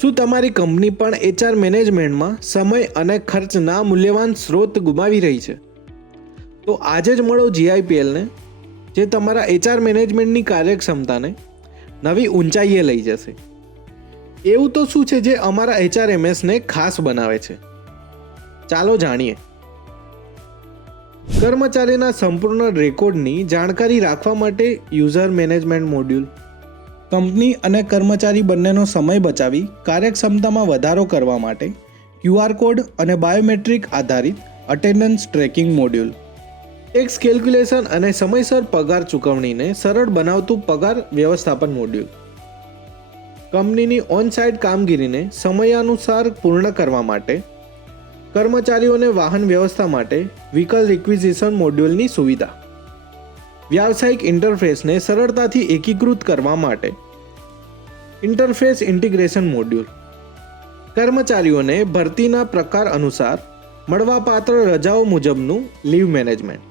શું તમારી કંપની પણ એચઆર મેનેજમેન્ટમાં સમય અને ખર્ચના મૂલ્યવાન સ્ત્રોત ગુમાવી રહી છે? તો આજે જ મળો જીઆઈપીએલને, જે તમારા એચઆર મેનેજમેન્ટની કાર્યક્ષમતાને નવી ઊંચાઈએ લઈ જશે. એવું તો શું છે જે અમારા એચઆરએમએસને ખાસ બનાવે છે? ચાલો જાણીએ. કર્મચારીના સંપૂર્ણ રેકોર્ડની જાણકારી રાખવા માટે યુઝર મેનેજમેન્ટ મોડ્યુલ. કંપની અને કર્મચારી બંનેનો સમય બચાવી કાર્યક્ષમતામાં વધારો કરવા માટે QR કોડ અને બાયોમેટ્રિક આધારિત attendance tracking module. Tax calculation અને સમયસર પગાર ચૂકવણીને સરળ બનાવતું પગાર વ્યવસ્થાપન મોડ્યુલ. કંપનીની ઓન-સાઇટ કામગીરીને સમયાનુસાર પૂર્ણ કરવા માટે કર્મચારીઓને વાહન વ્યવસ્થા માટે વ્હીકલ રિક્વિઝિશન મોડ્યુલની સુવિધા. વ્યાવસાયિક ઇન્ટરફેસને સરળતાથી એકીકૃત કરવા માટે ઇન્ટરફેસ ઇન્ટિગ્રેશન મોડ્યુલ. કર્મચારીઓને ભરતીના પ્રકાર અનુસાર મળવાપાત્ર રજાઓ મુજબનું લીવ મેનેજમેન્ટ.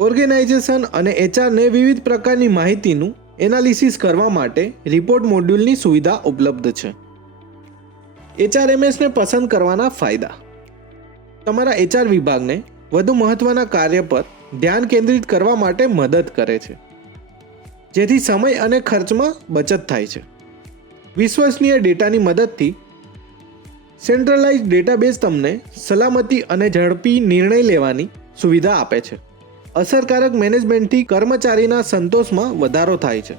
ઓર્ગેનાઇઝેશન અને એચઆરને વિવિધ પ્રકારની માહિતીનું એનાલિસિસ કરવા માટે રિપોર્ટ મોડ્યુલની સુવિધા ઉપલબ્ધ છે. એચઆરએમએસને પસંદ કરવાના ફાયદા. તમારા એચઆર વિભાગને વધુ મહત્ત્વના કાર્ય પર ધ્યાન કેન્દ્રિત કરવા માટે મદદ કરે છે, જેથી સમય અને ખર્ચમાં બચત થાય છે. વિશ્વસનીય ડેટાની મદદથી સેન્ટ્રલાઇઝ્ડ ડેટાબેઝ તમને સલામતી અને ઝડપી નિર્ણય લેવાની સુવિધા આપે છે. અસરકારક મેનેજમેન્ટથી કર્મચારીના સંતોષમાં વધારો થાય છે.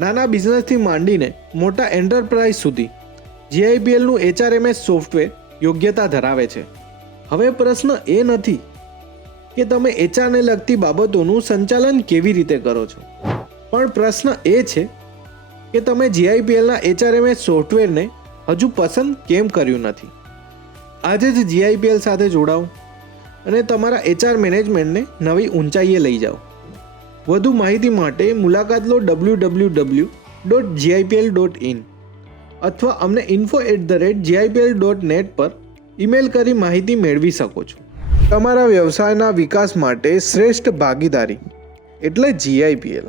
નાના બિઝનેસથી માંડીને મોટા એન્ટરપ્રાઇઝ સુધી જીઆઈપીએલનું એચઆરએમએસ સોફ્ટવેર યોગ્યતા ધરાવે છે. હવે પ્રશ્ન એ નથી કે તમે એચઆરને લગતી બાબતોનું સંચાલન કેવી રીતે કરો છો, પણ પ્રશ્ન એ છે કે તમે જીઆઈપીએલના એચઆરએમએસ સોફ્ટવેરને હજુ પસંદ કેમ કર્યું નથી. આજે જ જીઆઈપીએલ સાથે જોડાઓ અને તમારા એચઆર મેનેજમેન્ટને નવી ઊંચાઈએ લઈ જાઓ. વધુ માહિતી માટે મુલાકાત લો www.gipl.in અથવા અમને info@gipl.net પર ઈમેલ કરી માહિતી મેળવી શકો છો. તમારા વ્યવસાયના વિકાસ માટે શ્રેષ્ઠ ભાગીદારી એટલે જીઆઈપીએલ.